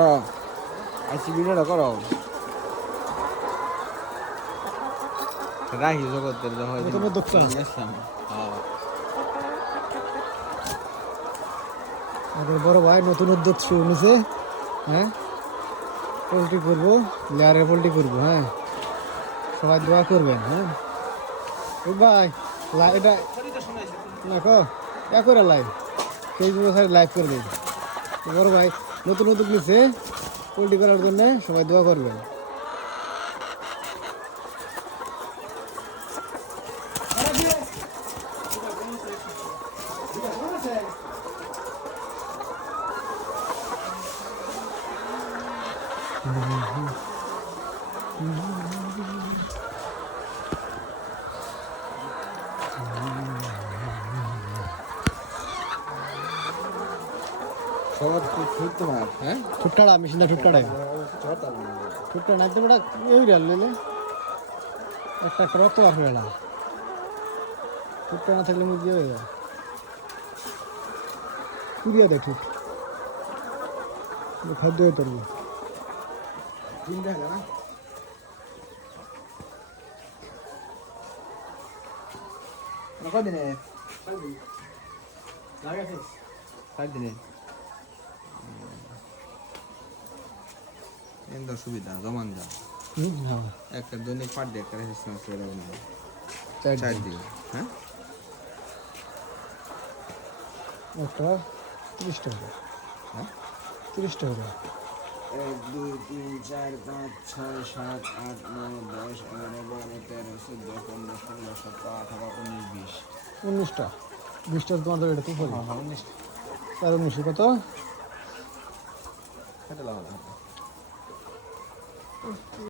করো আইসি ভিডিওটা করো রাহি জগতের আমাদের বড় ভাই নতুন উদ্যোগ শুরু নিছে। হ্যাঁ, পোল্ট্রি করবো, লেয়ারের পোল্ট্রি করবো। হ্যাঁ, সবাই দোয়া করবেন। হ্যাঁ ভাই, এটা না কো করে লাইভ ফেসবুকে লাইভ করে দিন। বড় ভাই নতুন উদ্যোগ নিছে পোল্ট্রি করার জন্য, সবাই দোয়া করবেন। সবার ছুট তোমার হ্যাঁ ছুট্টাড়া মেশিনটা ছুট্টাড়ায় ছুট্টা নাই তো বেটা এই রেল লেলে একটা রক্ত বার হয়ে গেল। ছুট্টা না থাকলে মুরগি হয়ে যায় পুরিয়া দেয় ঠুট খাদ্য হয়ে পারবো। কদিনে 4 দিনে এন্ড সুবিধা জমান যা একটা দৈনিক পার ডে একটা রেজিস্ট্রেশন করে দেবো 4 দিন। হ্যাঁ একটা 30 টাকা। হ্যাঁ 30 টাকা। 1 2 3 4 5 6 7 8 9 10 11 12 13 14 15 16 17 18 19 19টা 20টা তোমার ধরে এটা তো পড়ি। 19 আর 19 কত কেটে লাগাতে হবে।